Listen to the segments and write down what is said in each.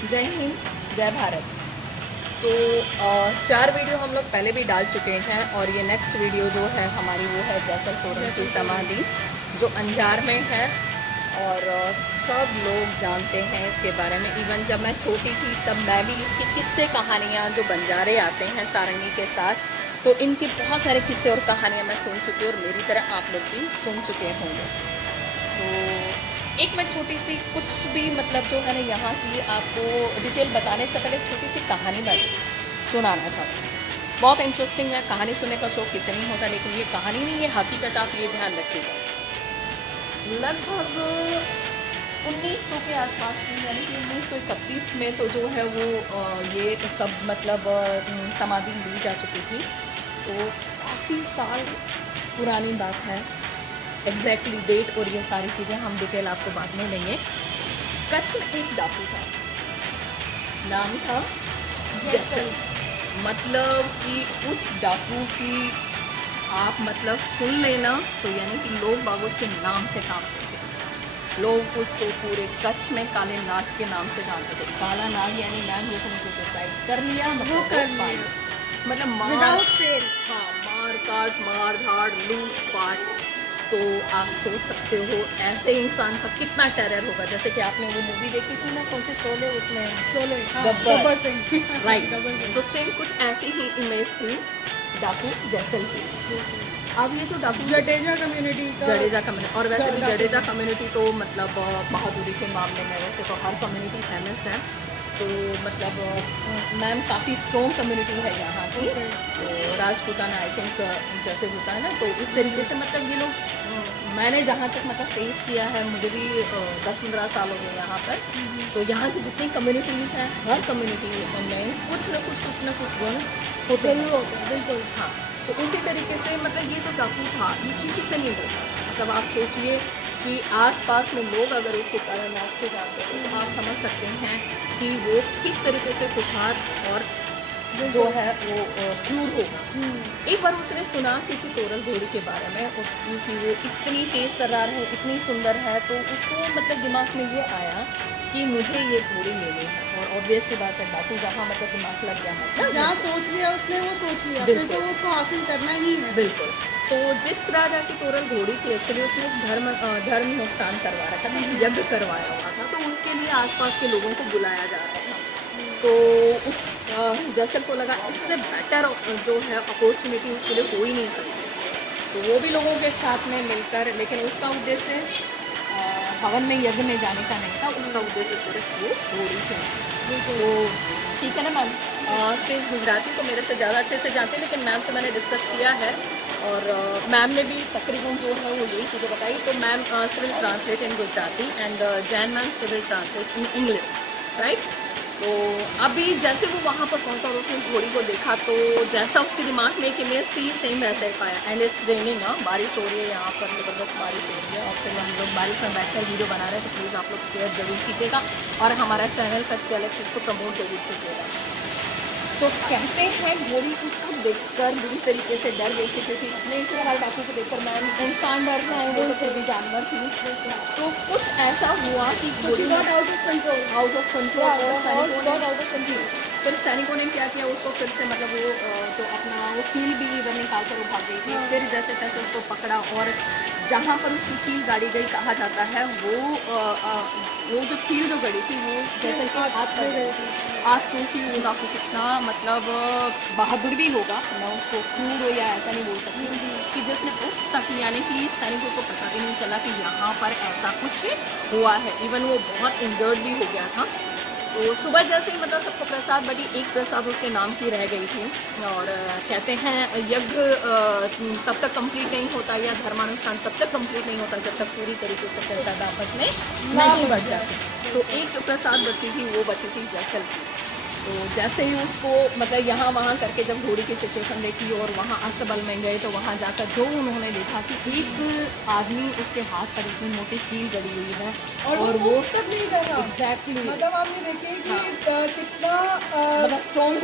जय हिंद, जय भारत। तो 4 वीडियो हम लोग पहले भी डाल चुके हैं और ये नेक्स्ट वीडियो जो है हमारी वो है जैसल तोरण की समाधि जो अंजार में है। और सब लोग जानते हैं इसके बारे में। इवन जब मैं छोटी थी तब मैं भी इसकी किस्से कहानियाँ जो बंजारे आते हैं सारंगी के साथ, तो इनके बहुत सारे किस्से और कहानियाँ मैं सुन चुकी हूँ और मेरी तरह आप लोग भी सुन चुके होंगे। तो एक मैं छोटी सी कुछ भी मतलब जो है ना यहाँ की आपको डिटेल बताने से पहले छोटी सी कहानी मैं सुनाना चाहती हूँ। बहुत इंटरेस्टिंग है। कहानी सुनने का शौक किसे नहीं होता, लेकिन ये कहानी नहीं, ये हकीकत। आप ये ध्यान रखिएगा। लगभग 1900 के आसपास में, यानी कि 1931 में तो जो है वो ये सब मतलब समाधि ली जा चुकी थी। तो काफ़ी साल पुरानी बात है। एग्जैक्टली डेट और ये सारी चीज़ें हम डिटेल आपको बाद में देंगे। कच्छ में एक डाकू था, नाम था जैसल। मतलब कि उस डाकू की आप मतलब सुन लेना तो यानी कि लोग बाग उसके नाम से काम करते हैं। लोग उसको पूरे कच्छ में काले नाग के नाम से जानते थे। काला नाग यानी नाग लोगों को डिसाइड कर लिया, मतलब कर लिया, मतलब मार काट, मार धाड़, लूट पाट। तो आप सोच सकते हो ऐसे इंसान का कितना टेरर होगा। जैसे कि आपने वो मूवी देखी थी ना, कौन सी शोले, उसमें शोले गब्बर सिंह राइट। तो सेम कुछ ऐसी ही इमेज थी डाकू जैसल की। अब ये जो डाकू जडेजा कम्युनिटी और वैसे भी जडेजा कम्युनिटी तो मतलब बहादुरी के मामले में वैसे तो हर कम्युनिटी फेमस है। तो मतलब मैम काफ़ी स्ट्रॉन्ग कम्युनिटी है यहाँ की। तो राजपूताना आई थिंक जैसे होता है ना, तो इस तरीके से मतलब ये लोग मैंने जहाँ तक मतलब फेस किया है, मुझे भी 10-15 साल हो गए यहाँ पर। तो यहाँ की जितनी कम्युनिटीज़ हैं, हर कम्युनिटी में कुछ न कुछ गुण होते हैं। बिल्कुल हाँ। तो इसी तरीके से मतलब ये जो डाकू था ये किसी से नहीं होता। मतलब आप सोचिए कि आसपास में लोग अगर उसको काले नाग से जानते हैं तो आप समझ सकते हैं कि वो किस तरीके से कुठार और जो है वो क्रूर होगा। एक बार उसने सुना किसी तोरल घोड़ी के बारे में उसकी कि वो इतनी तेज तर्रार है, इतनी सुंदर है। तो उसको मतलब दिमाग में ये आया कि मुझे ये घोड़ी लेनी है। और ऑब्वियस सी बात है, डाकू जहाँ मतलब दिमाग लग गया मतलब जहाँ सोच लिया उसने वो सोच लिया, फिर तो उसको हासिल करना ही है। बिल्कुल। तो जिस राजा की तोरल घोड़ी थी एक्चुअली उसने धर्म अनुष्ठान करवा रखा था, यज्ञ करवाया हुआ था। तो उसके लिए आसपास के लोगों को बुलाया जा रहा था। तो उस जैसल को लगा इससे बेटर जो है अपॉर्चुनिटी उसके लिए हो ही नहीं सकती। तो वो भी लोगों के साथ में मिलकर, लेकिन उसका उद्देश्य हवन में यज्ञ में जाने का नहीं था। उसका उद्देश्य सिर्फ वो घोड़ी थी। तो ठीक है ना मैम, शीज़ गुजराती तो मेरे से ज़्यादा अच्छे से जानते हैं, लेकिन मैम से मैंने डिस्कस किया है और मैम ने भी तकरीबन जो है वो यही चीज़ें बताई। तो ma'am will translate in Gujarati and Jain ma'am will translate in English, right. तो अभी जैसे वो वहाँ पर पहुँचा और उसने घोड़ी को देखा तो जैसा उसके दिमाग में एक इमेज थी सेम वैसा ही पाया। एंड इट्स रेनिंग, बारिश हो रही है यहाँ पर, ज़बरदस्त बारिश हो रही है। और फिर हम लोग बारिश में बैठकर वीडियो बना रहे हैं। तो प्लीज़ आप लोग शेयर ज़रूर कीजिएगा और हमारा चैनल फर्स्ट गैलेक्सी को प्रमोट जरूर कीजिएगा। तो कहते हैं घोड़ी उसको देखकर बुरी तरीके से डर गई थी, क्योंकि इतने से हर डाकू को देखकर मैं इंसान डर जाए, वो तो फिर भी जानवर थी। तो कुछ ऐसा हुआ कि घोड़ी आउट ऑफ कंट्रोल फिर सैनिकों ने क्या किया, उसको फिर से मतलब वो जो अपना वो कील भी इधर निकाल कर वो भाग गई थी। फिर जैसे तैसे उसको पकड़ा और जहाँ पर उसकी कील गाड़ी गई कहा जाता है वो जो कील जो गड़ी थी वो जैसे कि हाथ पर गई थी। आप सोचिए वो डाकू कितना मतलब बहादुर भी होगा, मैं उसको क्रूर हो या ऐसा नहीं बोल सकती, कि जिसने उस तक यानी कि सैनिकों को पता भी नहीं चला कि यहाँ पर ऐसा कुछ हुआ है। इवन वो बहुत इंजर्ड भी हो गया था। तो सुबह जैसे ही मतलब सबको प्रसाद बटी, एक प्रसाद उसके नाम की रह गई थी। और कहते हैं यज्ञ तब तक कंप्लीट नहीं होता या धर्मानुष्ठान तब तक कंप्लीट नहीं होता जब तक पूरी तरीके से प्रसाद आपस में नहीं बच जाती। तो एक जो प्रसाद बची थी वो बची थी जैसल की। तो जैसे ही उसको मतलब यहाँ वहाँ करके जब घोड़ी की सिचुएशन देखी और वहाँ अस्तबल में गए तो वहाँ जाकर जो उन्होंने देखा कि एक आदमी उसके हाथ पर इतनी मोटी कील गड़ी हुई है और वो तब नहीं कर रहा। एग्जैक्टली मतलब आप ये देखिए कि कितना मतलब स्ट्रॉन्ग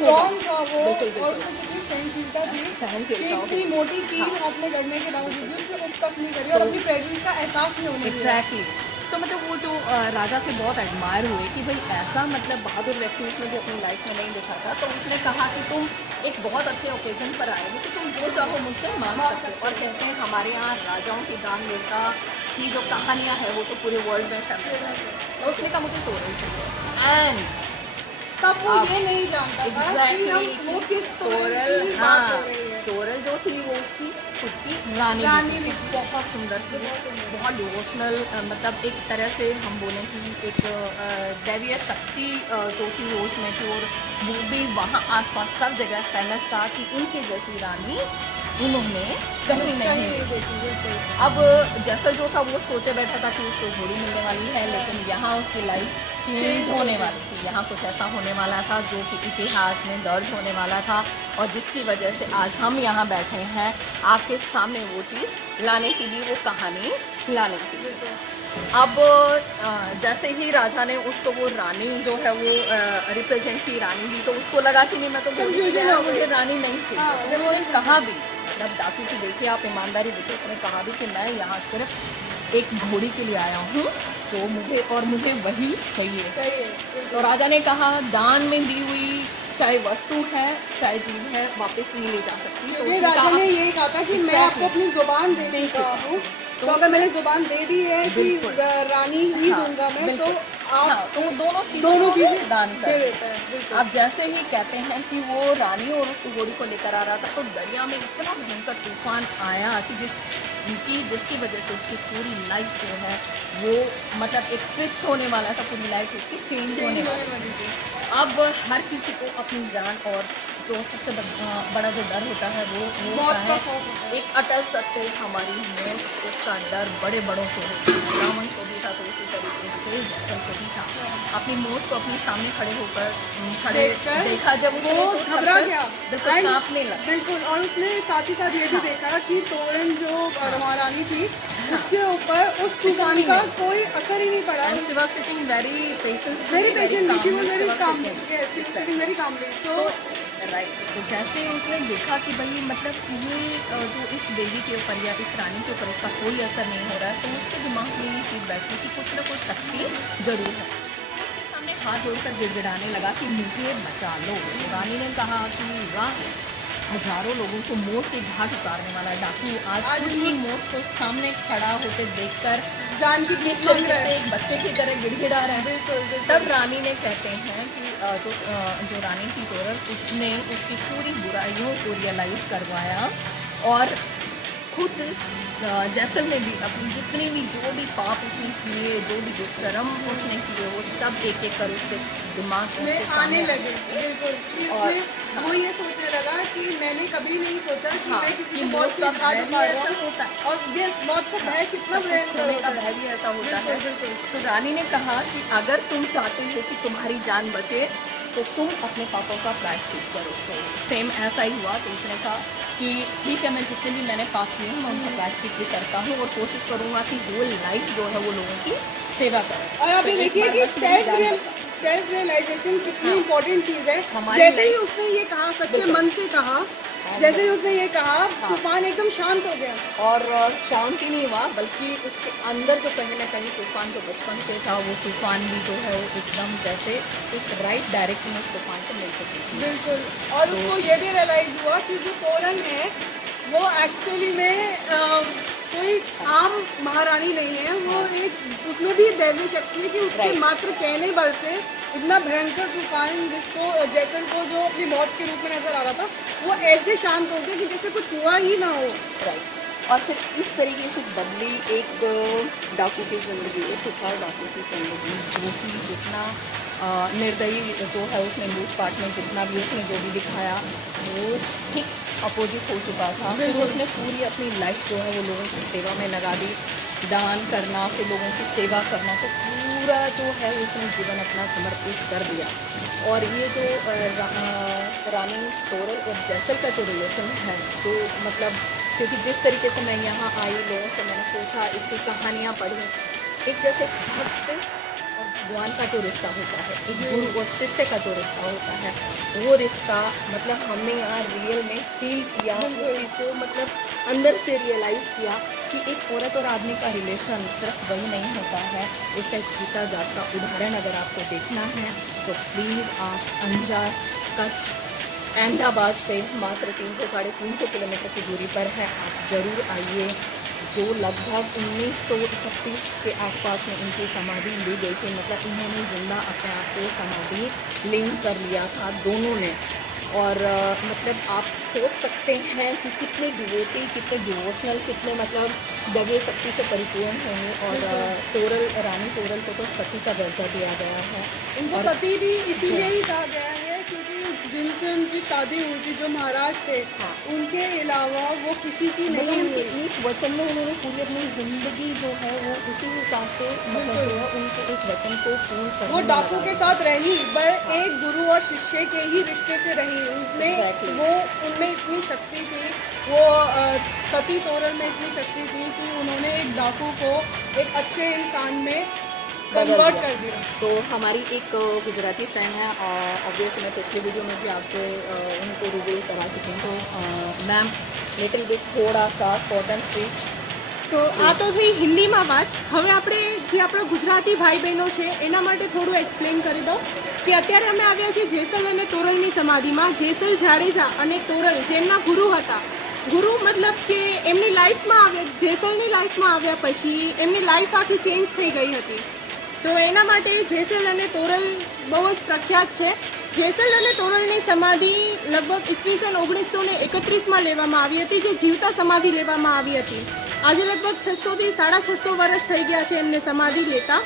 था वो, बिल्कुल और उसको कितनी सहनशीलता थी। सहनशीलता इतनी मोटी कील हाथ में करने के बावजूद भी उसने उस तक नहीं करी और अपनी प्रेजेंस का एहसास नहीं होने दिया। एग्जैक्टली तो मतलब वो जो राजा थे बहुत एडमायर हुए कि भाई ऐसा मतलब बहादुर व्यक्ति उसने भी अपनी लाइफ में नहीं देखा था। तो उसने कहा कि तुम एक बहुत अच्छे ओकेजन पर आए हो कि तुम जो चाहो मुझसे मांग सकते हो। और कहते हैं हमारे यहाँ राजाओं की दान वीरता की जो कहानियाँ हैं वो तो पूरे वर्ल्ड में फेमस है। तो उसने कहा मुझे तोरल चाहिए एंड तब वो ये नहीं जानता था कि हम वो किस तोरल, की बात हाँ कर रहे हैं। तोरल जो थी वो उसकी खुद की रानी भी थी। बहुत सुंदर थी, बहुत डिवोशनल, मतलब एक तरह से हम बोलें कि एक दैवीय शक्ति जो थी वो उसमें थी। और वो भी वहाँ आसपास सब जगह फेमस था कि उनके जैसी रानी उन्होंने कहीं नहीं देखी। अब जैसल जो था वो सोचे बैठा था कि उसको घोड़ी मिलने वाली है, लेकिन यहाँ उसकी लाइफ चेंज होने वाली थी। यहाँ कुछ ऐसा होने वाला था जो कि इतिहास में दर्ज होने वाला था और जिसकी वजह से आज हम यहाँ बैठे हैं आपके सामने वो चीज़ लाने के लिए, वो कहानी लाने के लिए। अब जैसे ही राजा ने उसको वो रानी जो है वो रिप्रेजेंट की रानी दी, तो उसको लगा कि नहीं मैं तो घोड़ी के लिए आया हूँ, मुझे रानी नहीं चाहिए। तो उसने कहा भी, मतलब डाकू की देखिए आप ईमानदारी देखिए, उसने कहा भी कि मैं यहाँ सिर्फ एक घोड़ी के लिए आया हूँ जो मुझे वही चाहिए। तो राजा ने कहा दान में दी हुई चाहे वस्तु है चाहे जीव है वापस नहीं ले जा सकती। तो ये राजा ने यही कहा था कि मैं आपको अपनी जुबान दे चुका हूँ, तो अगर मैंने जुबान दे दी है कि रानी ही दूंगा मैं, तो आप तो वो दोनों चीज़ें दान कर देता है। अब जैसे ही कहते हैं कि वो रानी और उस घोड़ी को लेकर आ रहा था, तो दरिया में इतना भयंकर तूफान आया कि जिसकी वजह से उसकी पूरी लाइफ जो है वो मतलब एक ट्विस्ट होने वाला था, पूरी लाइफ उसकी चेंज होने वाली थी। अब हर किसी को अपनी जान और जो सबसे बड़ा जो डर होता है वो होता है एक अटल सत्य, हमारी मौत, उसका डर बड़े बड़ों को होता है। रावण को भी था तो उसी तरीके से जैसल को भी था। अपनी मौत को अपने सामने खड़े देखा जब वो घबरा गया, कांपने लगा। बिल्कुल। और उसने साथ ही साथ ये भी देखा कि तोरण जो महारानी थी उसके ऊपर उस तूफान का कोई असर ही नहीं पड़ा। And she was sitting very patiently, very patiently, she was very calm, calmly. Sitting very calmly. तो राइट, तो जैसे उसने देखा कि भाई मतलब ये जो इस देवी के ऊपर या इस रानी के ऊपर इसका कोई असर नहीं हो रहा है, तो उसके दिमाग में ये चीज़ बैठी कि कुछ ना कुछ शक्ति जरूर है। उसके सामने हाथ जोड़कर गिड़गिड़ाने लगा कि मुझे बचा लो। तो रानी ने कहा कि वाह, हजारों लोगों को मौत के घाट उतारने वाला डाकू आज उनकी मौत को सामने खड़ा होकर देखकर जान की किस तरीके से एक बच्चे की तरह गिड़गिड़ा रहा है। तब रानी ने कहते हैं कि जो रानी थी तोरल, उसने उसकी पूरी बुराइयों को रियलाइज़ करवाया और खुद जैसल ने भी अपनी जितने भी जो भी पाप उसने किए, जो भी दुष्कर्म उसने किए, वो सब एक एक कर उसके दिमाग में आने लगे। बिल्कुल। और वो ये सोचने लगा कि मैंने कभी नहीं सोचा कि मैं किसी को मौत का घाट उतार रहा हूँ। और ये मौत का भय कितना भयंकर का भय भी ऐसा होता है। तो रानी ने कहा कि अगर तुम चाहते हो कि तुम्हारी जान बचे तो तुम अपने पापों का प्रायश्चित करो। तो सेम ऐसा ही हुआ। तो उसने कहा कि ठीक है, मैं जितने भी मैंने पाप किए हैं मैं उनका प्रायश्चित भी करता हूँ और कोशिश करूँगा कि वो लाइफ जो है वो लोगों की सेवा करें। और आप ये देखिए कि सेल्फ रियलाइजेशन कितनी इम्पोर्टेंट चीज़ है। जैसे ही उसने ये कहा, सच्चे मन से कहा, जैसे ही उसने ये कहा, तूफान एकदम शांत हो गया। और शांत ही नहीं हुआ बल्कि उसके अंदर जो कहीं ना कहीं तूफान जो बचपन से था, वो तूफान भी जो है एकदम जैसे एक राइट डायरेक्शन उस तूफान को मिल चुकी थी। बिल्कुल। और उसको ये भी रियलाइज हुआ कि जो तोरण है वो एक्चुअली में कोई आम महारानी नहीं है। वो एक, उसमें भी दैवीय शक्ति है कि उसके मात्र कहने भर से इतना भयंकर तूफान, जिसको जैसल को जो अपनी मौत के रूप में नजर आ रहा था, वो ऐसे शांत हो गया कि जैसे कुछ हुआ ही ना हो। राइट। और फिर इस तरीके से बदली एक डाकू की ज़िंदगी, एक कुठार डाकू की ज़िंदगी, जो कि जितना निर्दयी जो है उसने लूटपाट में जितना भी उसने जो भी दिखाया वो ठीक अपोजिट हो चुका था। फिर उसने पूरी अपनी लाइफ जो है वो लोगों की सेवा में लगा दी, दान करना, फिर लोगों की सेवा करना, तो पूरा जो है उसने जीवन अपना समर्पित कर दिया। और ये जो रानी तोरल और जैसल का जो रिलेशन है, तो मतलब क्योंकि जिस तरीके से मैं यहाँ आई, लोगों से मैंने पूछा, इसकी कहानियाँ पढ़ी, एक जैसे भक्त और भगवान का जो रिश्ता होता है, एक गुरु और शिष्य का जो रिश्ता होता है, वो रिश्ता मतलब हमने यहाँ रियल में फील किया, उस चीज़ को मतलब अंदर से रियलाइज़ किया कि एक औरत और आदमी का रिलेशन सिर्फ वही नहीं होता है, इसका एक जीता जागता उदाहरण अगर आपको देखना है तो प्लीज़ आप अंजार, कच्छ, अहमदाबाद से मात्र 300 साढ़े 300 किलोमीटर की दूरी पर है, आप ज़रूर आइए। जो लगभग 1931 के आसपास में इनकी समाधि ली गई थी, मतलब इन्होंने जिंदा अपने आप को समाधि लिंग कर लिया था दोनों ने। और मतलब आप सोच सकते हैं कि कितने डिवोटी, कितने डिवोशनल, कितने मतलब दैवीय शक्ति से परिपूर्ण होंगे। और तोरल, रानी तोरल को तो सती का दर्जा दिया गया है। इनको सती भी इसीलिए ही कहा गया है क्योंकि जिनसे उनकी शादी हुई थी, जो महाराज थे, उनके अलावा वो किसी की नहीं हुई। एक वचन में उन्होंने पूरी अपनी जिंदगी जो है वो उसी हिसाब से मतलब जो है उनके एक वचन को पूर्ण करने वो डाकू लगा। के साथ रही, पर एक गुरु और शिष्य के ही रिश्ते से रही। उनमें Exactly. वो उनमें इतनी शक्ति थी, वो सती तोरल में इतनी शक्ति थी कि उन्होंने एक डाकू को एक अच्छे इंसान में कन्वर्ट कर दिया। तो हमारी एक गुजराती फ्रेंड है, ऑब्वियसली मैं पिछली वीडियो में भी आपसे उनको रूबरू करा चुकी हूँ। तो मैम लिटिल बिट थोड़ा सा शॉर्ट एंड स्वीट। તો આ તો થઈ હિન્દીમાં વાત। હવે આપણે જે આપણા ગુજરાતી ભાઈ બહેનો છે એના માટે થોડું એક્સપ્લેન કરી દો કે અત્યારે અમે આવ્યા છીએ જેસલ અને તોરલની સમાધિમાં। જેસલ જાડેજા અને તોરલ જેમના ગુરુ હતા, ગુરુ મતલબ કે એમની લાઈફમાં આવ્યા, જેસલની લાઈફમાં આવ્યા પછી એમની લાઈફ આખી ચેન્જ થઈ ગઈ હતી। તો એના માટે જેસલ અને તોરલ બહુ જ પ્રખ્યાત છે। જેસલ અને તોરલની સમાધિ લગભગ ઈસવીસન 1931માં લેવામાં આવી હતી, જે જીવતા સમાધિ લેવામાં આવી હતી। આજે લગભગ 600 થી 650 વર્ષ થઈ ગયા છે એમને સમાધિ લેતા।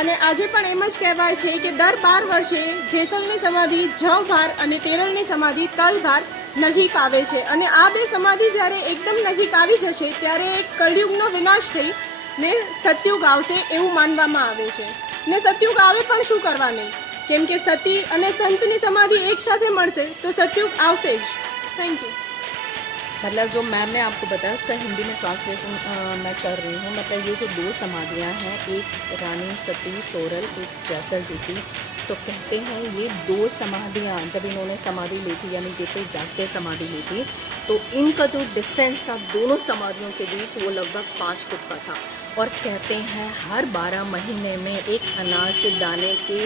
અને આજે પણ એમ જ કહેવાય છે કે દર 12 વર્ષે જેસલની સમાધિ જવભાર અને તેરલની સમાધિ તલભાર નજીક આવે છે। અને આ બે સમાધિ જ્યારે એકદમ નજીક આવી જશે ત્યારે એક કળયુગનો વિનાશ થઈ ને સતયુગ આવશે એવું માનવામાં આવે છે। ને સતયુગ આવે પણ શું કરવા નહીં, કેમ કે સતી અને સંતની સમાધિ એક સાથે મળશે તો સતયુગ આવશે જ। Thank you. मतलब जो मैम ने आपको बताया उसका हिंदी में ट्रांसलेशन मैं कर रही हूँ। मतलब ये जो दो समाधियाँ हैं, एक रानी सती तोरल, एक जैसल जी की, तो कहते हैं ये दो समाधियाँ जब इन्होंने समाधि ली थी, यानी जीते जागते समाधि ली थी, तो इनका जो डिस्टेंस था दोनों समाधियों के बीच वो लगभग 5 फुट का था। और कहते हैं हर 12 महीने में एक अनाज के दाने के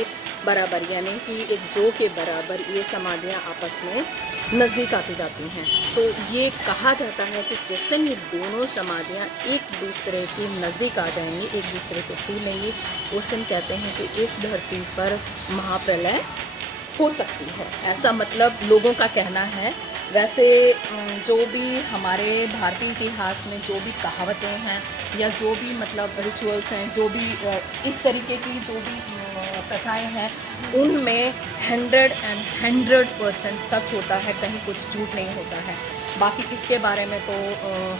बराबर, यानी कि एक जौ के बराबर ये समाधियाँ आपस में नज़दीक आती जाती हैं। तो ये कहा जाता है कि जिस दिन ये दोनों समाधियाँ एक दूसरे के नज़दीक आ जाएंगी, एक दूसरे को छू लेंगी, उस दिन कहते हैं कि इस धरती पर महाप्रलय हो सकती है। ऐसा मतलब लोगों का कहना है। वैसे जो भी हमारे भारतीय इतिहास में जो भी कहावतें हैं या जो भी मतलब रिचुअल्स हैं, जो भी इस तरीके की जो भी प्रथाएं हैं, उनमें 100% सच होता है, कहीं कुछ झूठ नहीं होता है। बाकी इसके बारे में तो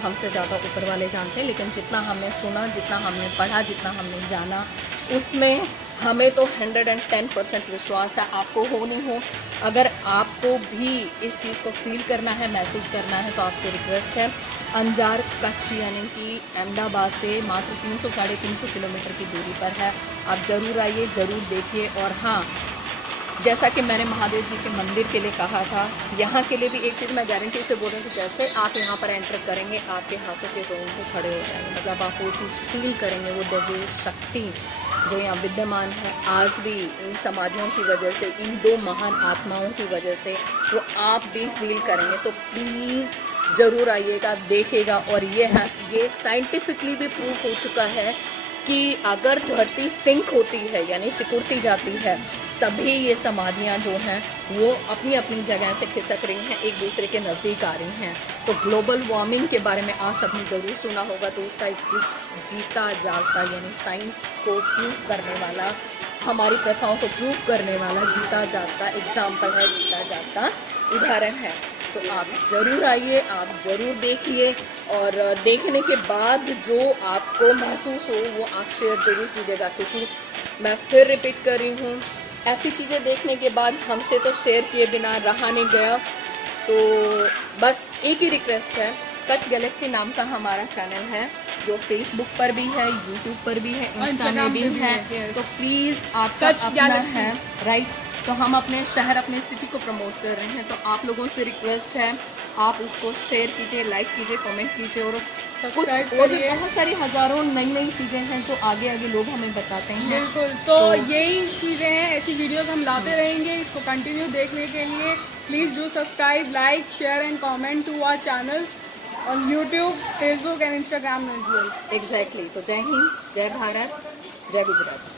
हमसे ज़्यादा ऊपर वाले जानते हैं, लेकिन जितना हमने सुना, जितना हमने पढ़ा, जितना हमने जाना, उसमें हमें तो 110% विश्वास है। आपको हो नहीं हो, अगर आपको भी इस चीज़ को फील करना है, महसूस करना है, तो आपसे रिक्वेस्ट है, अंजार कच्छ यानी कि अहमदाबाद से मात्र 300 साढ़े 300 किलोमीटर की दूरी पर है। आप ज़रूर आइए, ज़रूर देखिए। और हाँ, जैसा कि मैंने महादेव जी के मंदिर के लिए कहा था, यहाँ के लिए भी एक चीज़ मैं गारंटी से बोल रही हूँ कि जैसे आप यहाँ पर एंटर करेंगे, आपके हाथों के रोंगटे खड़े हो जाएंगे। मतलब आप वो चीज़ फील करेंगे, वो दैवीय शक्ति जो यहाँ विद्यमान है आज भी इन समाधियों की वजह से, इन दो महान आत्माओं की वजह से, वो आप भी फील करेंगे। तो प्लीज़ ज़रूर आइएगा, देखिएगा। और ये साइंटिफिकली भी प्रूफ हो चुका है कि अगर धरती सिंक होती है, यानी सिकुड़ती जाती है, तभी ये समाधियाँ जो हैं वो अपनी अपनी जगह से खिसक रही हैं, एक दूसरे के नज़दीक आ रही हैं। तो ग्लोबल वार्मिंग के बारे में आज सबने ज़रूर सुना होगा, तो उसका जीता जागता यानी साइंस को प्रूव करने वाला, हमारी प्रथाओं को प्रूव करने वाला जीता जागता एग्जाम्पल है, जीता जागता उदाहरण है। तो आप ज़रूर आइए, आप ज़रूर देखिए, और देखने के बाद जो आपको महसूस हो वो आप शेयर ज़रूर कीजिएगा, क्योंकि मैं फिर रिपीट कर रही हूँ, ऐसी चीज़ें देखने के बाद हमसे तो शेयर किए बिना रहा नहीं गया। तो बस एक ही रिक्वेस्ट है, कच्छ गैलेक्सी नाम का हमारा चैनल है, जो फेसबुक पर भी है, यूट्यूब पर भी है, इंस्टा में Instagram भी पे भी है। है, yes. तो प्लीज़ आपका Touch अपना Galaxy. है, राइट। तो हम अपने शहर, अपने सिटी को प्रमोट कर रहे हैं, तो आप लोगों से रिक्वेस्ट है, आप उसको शेयर कीजिए, लाइक कीजिए, कमेंट कीजिए, और कुछ Subscribe और भी करिए। बहुत सारी हज़ारों नई नई चीज़ें हैं जो आगे आगे लोग हमें बताते हैं। बिल्कुल, तो यही चीज़ें हैं, ऐसी वीडियोस हम लाते रहेंगे। इसको कंटिन्यू देखने के लिए please do subscribe, like, share and comment to our channels on YouTube, Facebook and Instagram as well. Exactly. तो जय हिंद, जय भारत, जय गुजरात।